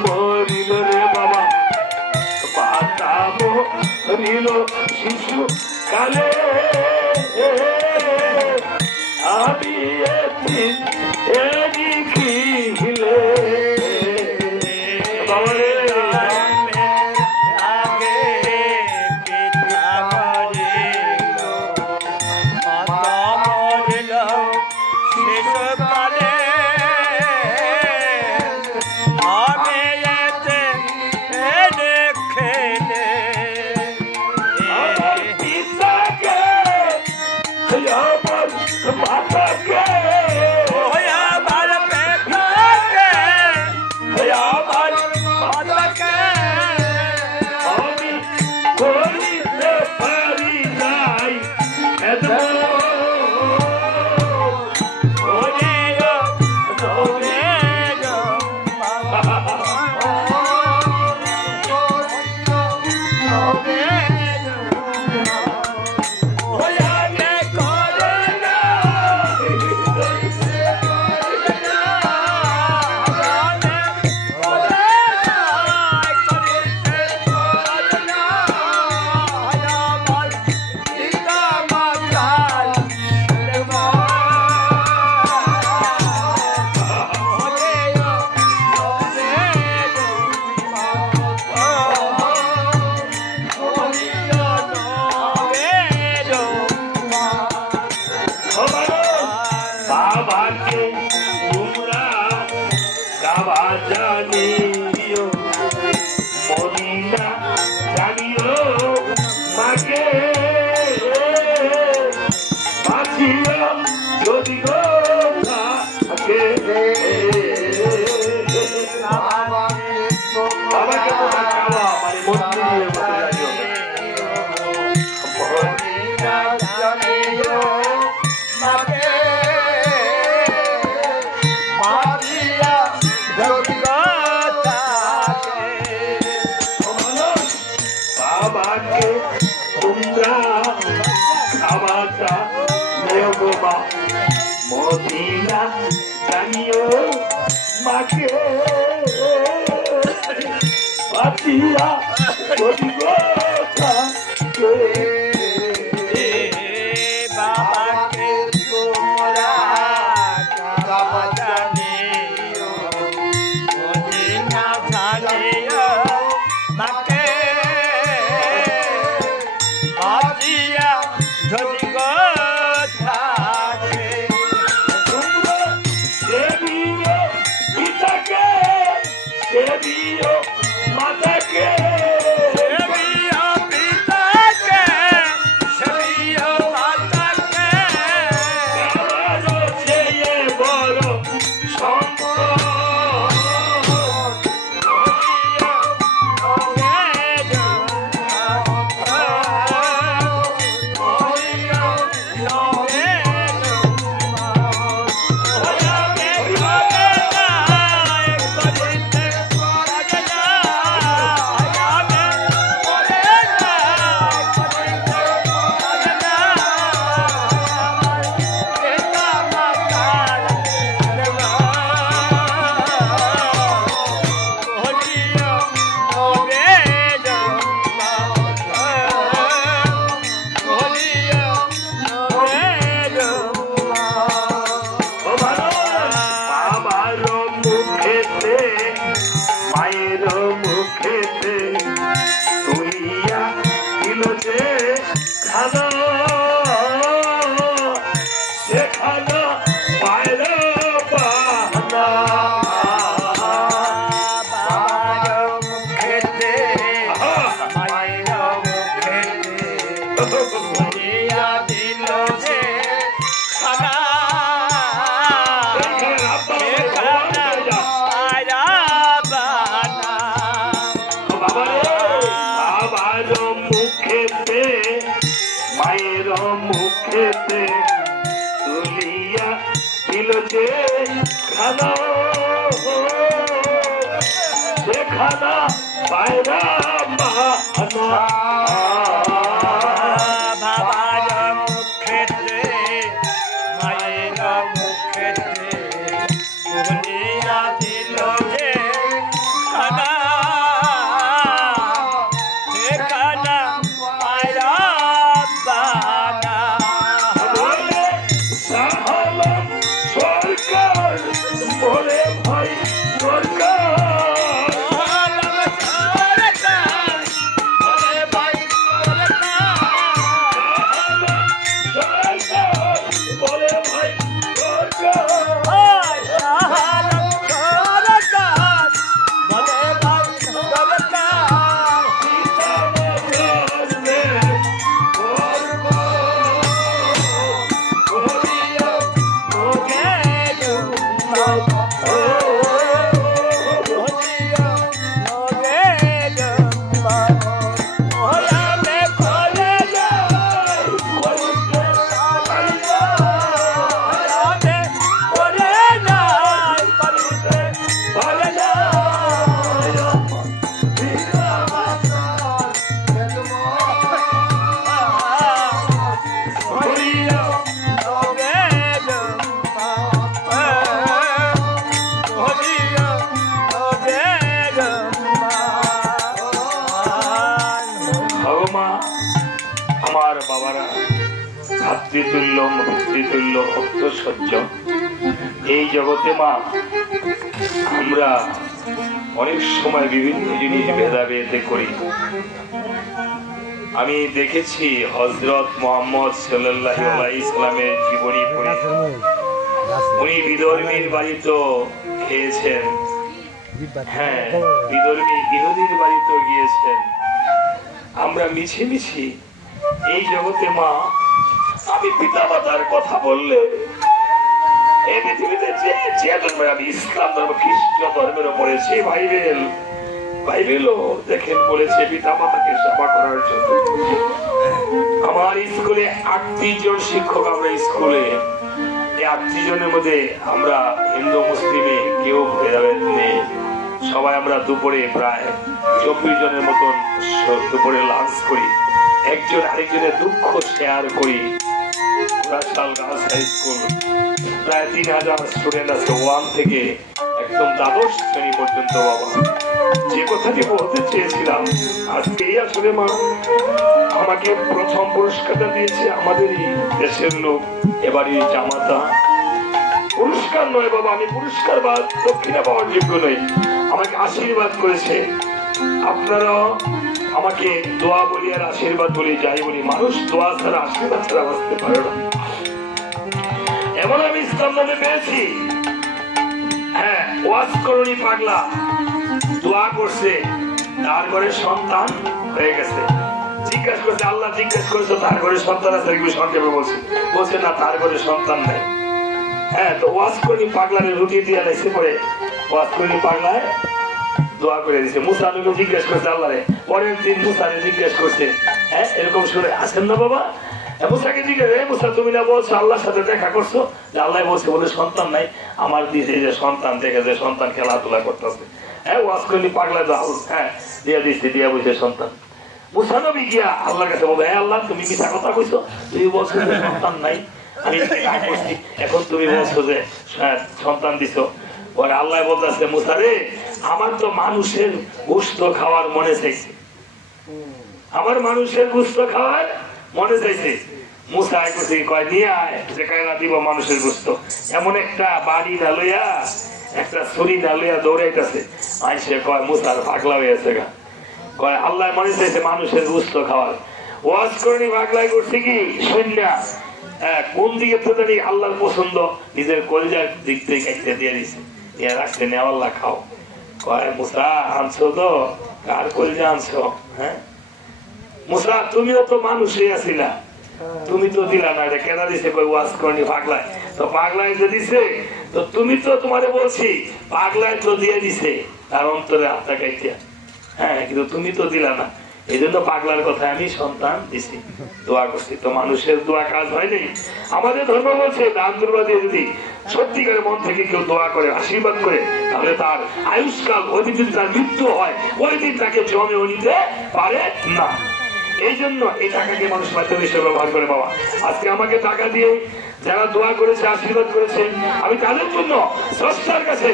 মরিল রে বাবা, মাতা মরিল শিশু কালে, আমি একদিন দেখিলে বাবা রে মদিনা জানিও মাকে বাঁচিয়া করিব থাকে বাবাকে তোমরা কাবা জানিও মদিনা জানিও মাকে বাঁচিয়া যদি মুখেতে তুলিয়া দিল যে খানা সে খানা পায়রা মানা বাবার মুখেতে মায়ের মুখেতে তুলিয়া দিল যে বাবারা, ভাতৃতুল্য পিতৃতুল্য ভক্ত সহ্য, এই জগতে মা আমরা অনেক সময় বিভিন্ন জিনিস ভেদাভেদ করি। আমি দেখেছি হযরত মুহাম্মদ সাল্লাল্লাহু আলাইহি সাল্লামের জীবনী পড়ে উনি বিধর্মীর বাড়িতে খেয়েছেন, হ্যাঁ বিধর্মী বিরোধীর বাড়িতে গিয়েছেন। আমরা মিছি মিছি এই জগতে মা, আমি পিতা মাতার কথা বললে এই পৃথিবীতে যে ধর্মের, আমি ইসলাম ধর্ম খ্রিস্ট ধর্মের উপরে যে বাইবেলও দেখেন বলেছে পিতা মাতাকে সেবা করার জন্য। আমার স্কুলে 38 জন শিক্ষক, আমরা স্কুলে এই 38 জনের মধ্যে আমরা হিন্দু মুসলিমে কেউ ভেদাভেদ নেই। সবাই আমরা দুপুরে প্রায় 24 জনের মতন দুপুরে লাঞ্চ করি, একজন আরেকজনের দুঃখ শেয়ার করি। হাই স্কুল প্রায় 3000 স্টুডেন্ট আছে, 1 থেকে একদম দ্বাদশ শ্রেণী পর্যন্ত। বাবা, যে কথাটি বলতে চেয়েছিলাম, আজকে আসলে মা আমাকে প্রথম পুরস্কারটা দিয়েছে আমাদেরই দেশের লোক, এবারই জামাতা। পুরস্কার নয় বাবা, আমি পুরস্কার বা দক্ষিণা পাওয়ার যোগ্য নই, আমাকে আশীর্বাদ করেছে। আপনারা আমাকে দোয়া বলি আর আশীর্বাদ বলি, যাই বলি, মানুষ দোয়া ছাড়া আশীর্বাদ ছাড়া বাঁচতে পারে না। এমন আমি ইসলাম নামে পেয়েছি, হ্যাঁ ওয়াজ করুনি পাগলা দোয়া করছে, তার ঘরে সন্তান হয়ে গেছে। জিজ্ঞাসা করছে, আল্লাহ জিজ্ঞাসা করেছে তার ঘরে সন্তান আছে কি? সংক্ষেপে বলছে না, তার ঘরে সন্তান নেই। হ্যাঁ, তো ওয়াজ করি পাগলারে রুটি দিয়ে লাইছে, পরে ওয়াজ করি পাগলায় দোয়া করে দিছে। মুসা নবী জিজ্ঞেস করছে আল্লাহরে, পরের দিন মুসারে জিজ্ঞেস করছে, হ্যাঁ এরকম শুনে আসেন না বাবা? মুসাকে জিজ্ঞেস, মুসা তুমি না বলছো আল্লাহর সাথে দেখা করছো, যে আল্লাহ বলছে বলে সন্তান নাই, আমার দিছে যে সন্তান দেখে যে সন্তান খেলাধুলা করতেছে। হ্যাঁ ওয়াজ করলি পাগলা দাও, হ্যাঁ দিয়ে দিচ্ছে, দিয়ে বলছে সন্তান। মুসা নবী গিয়া আল্লাহর কাছে বলবে, হ্যাঁ আল্লাহ তুমি মিথ্যা কথা কইছো, তুমি বলছো যে সন্তান নাই, আমি করছি, এখন তুমি বলছো যে সন্তান দিছো। পরে আল্লাহ বলতেছে, মুসা রে আমার তো মানুষের গোশত খাওয়ার মনে চাইছে, আমার মানুষের গোশত খাওয়ার মনে চাইছে। মুসা কইছে, কয় নিয়ে আয়, যে কায়না দিব মানুষের গোশত। এমন একটা বাড়ি না লইয়া, একটা ছুরি না লইয়া দৌড়াইতেছে। আইসে কয় মুসার পাগলা হয়েছে গা, কয় আল্লাহ মনে চাইছে মানুষের গোশত খাওয়ার। ওয়াজ করেনি পাগলাই করছে কি সৈন্যা, কোন দিকে তো জানি আল্লাহর পছন্দ, নিজের কলিজার দিক থেকে কাটতে দিয়ে দিছে, দিয়ে রাখছে, নে আল্লাহ খাও। কয় মুসা আনছো তো, কার কলিজা আনছো? হ্যাঁ মুসা তুমিও তো মানুষই আছিলা, তুমি তো দিলা না, এটা কেনা দিছে? কই ওয়াজ করেনি পাগলায়। তো পাগলায় যে দিছে, তো তুমি তো তোমারে বলছি পাগলায় তো দিয়ে দিছে তার অন্তরে আত্মা কাইটিয়া, হ্যাঁ কিন্তু তুমি তো দিলা না, এই জন্য পাগলার কথা আমি সন্তান দিছি, দোয়া করছি। তো মানুষের দোয়া কাজ হয়নি। আমাদের ধর্ম বলছে দান দুর্বা দিয়ে যদি সত্যিকারের মন থেকে কেউ দোয়া করে, আশীর্বাদ করে, তাহলে তার আয়ুষ্কাল, ওই দিন তার মৃত্যু হয়, ওই দিন তাকে জমে নিতে পারে না। এই জন্য এই টাকাকে মানুষ মাধ্যম হিসেবে ব্যবহার করে। বাবা, আজকে আমাকে টাকা দিয়ে যারা দোয়া করেছে, আশীর্বাদ করেছে, আমি তাদের জন্য স্রষ্টার কাছে